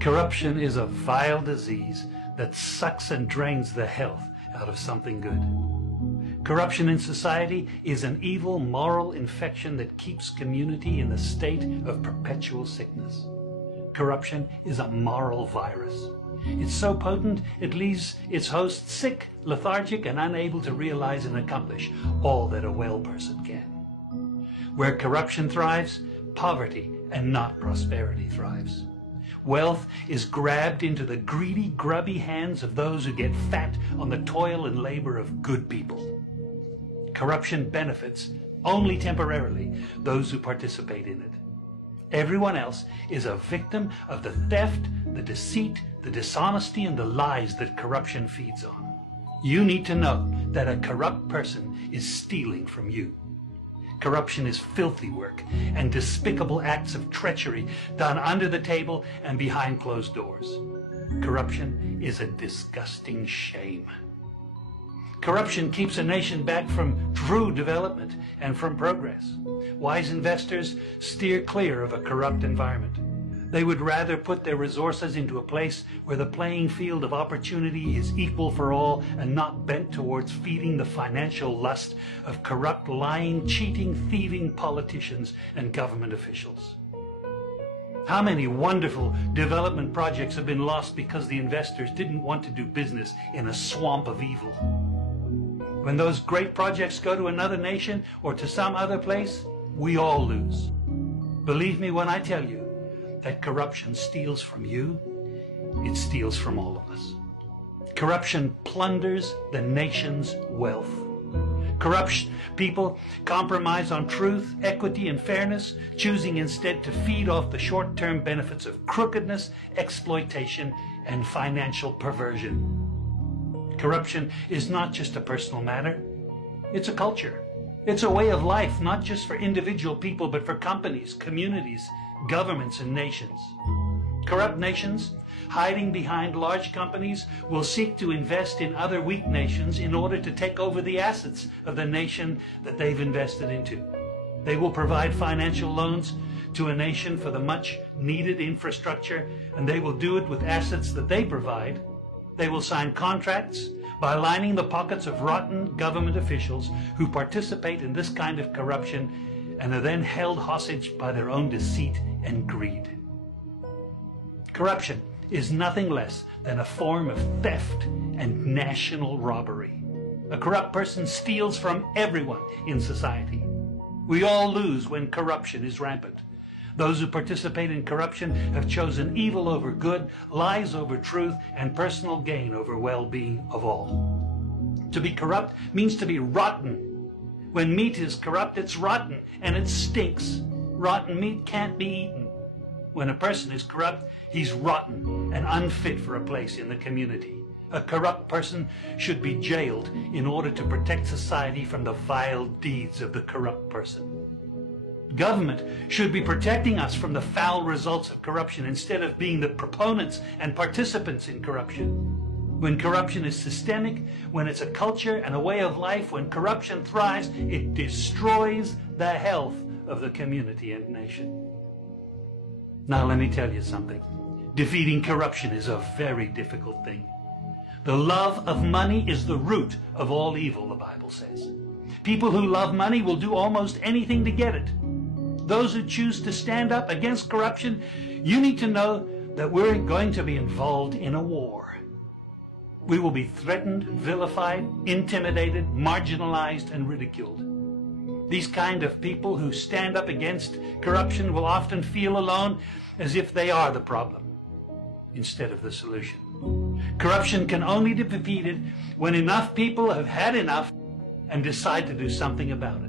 Corruption is a vile disease that sucks and drains the health out of something good. Corruption in society is an evil moral infection that keeps community in a state of perpetual sickness. Corruption is a moral virus. It's so potent it leaves its host sick, lethargic, and unable to realize and accomplish all that a well person can. Where corruption thrives, poverty and not prosperity thrives. Wealth is grabbed into the greedy, grubby hands of those who get fat on the toil and labor of good people. Corruption benefits, only temporarily, those who participate in it. Everyone else is a victim of the theft, the deceit, the dishonesty, and the lies that corruption feeds on. You need to know that a corrupt person is stealing from you. Corruption is filthy work and despicable acts of treachery done under the table and behind closed doors. Corruption is a disgusting shame. Corruption keeps a nation back from true development and from progress. Wise investors steer clear of a corrupt environment. They would rather put their resources into a place where the playing field of opportunity is equal for all and not bent towards feeding the financial lust of corrupt, lying, cheating, thieving politicians and government officials. How many wonderful development projects have been lost because the investors didn't want to do business in a swamp of evil? When those great projects go to another nation or to some other place, we all lose. Believe me when I tell you that corruption steals from you, it steals from all of us. Corruption plunders the nation's wealth. Corrupt people compromise on truth, equity, and fairness, choosing instead to feed off the short-term benefits of crookedness, exploitation, and financial perversion. Corruption is not just a personal matter, it's a culture. It's a way of life, not just for individual people, but for companies, communities, governments, and nations. Corrupt nations, hiding behind large companies, will seek to invest in other weak nations in order to take over the assets of the nation that they've invested into. They will provide financial loans to a nation for the much needed infrastructure, and they will do it with assets that they provide. They will sign contracts by lining the pockets of rotten government officials who participate in this kind of corruption and are then held hostage by their own deceit and greed. Corruption is nothing less than a form of theft and national robbery. A corrupt person steals from everyone in society. We all lose when corruption is rampant. Those who participate in corruption have chosen evil over good, lies over truth, and personal gain over well-being of all. To be corrupt means to be rotten. When meat is corrupt, it's rotten, and it stinks. Rotten meat can't be eaten. When a person is corrupt, he's rotten and unfit for a place in the community. A corrupt person should be jailed in order to protect society from the vile deeds of the corrupt person. Government should be protecting us from the foul results of corruption instead of being the proponents and participants in corruption. When corruption is systemic, when it's a culture and a way of life, when corruption thrives, it destroys the health of the community and nation. Now let me tell you something. Defeating corruption is a very difficult thing. The love of money is the root of all evil, the Bible says. People who love money will do almost anything to get it. Those who choose to stand up against corruption, you need to know that we're going to be involved in a war. We will be threatened, vilified, intimidated, marginalized, and ridiculed. These kind of people who stand up against corruption will often feel alone, as if they are the problem instead of the solution. Corruption can only be defeated when enough people have had enough and decide to do something about it.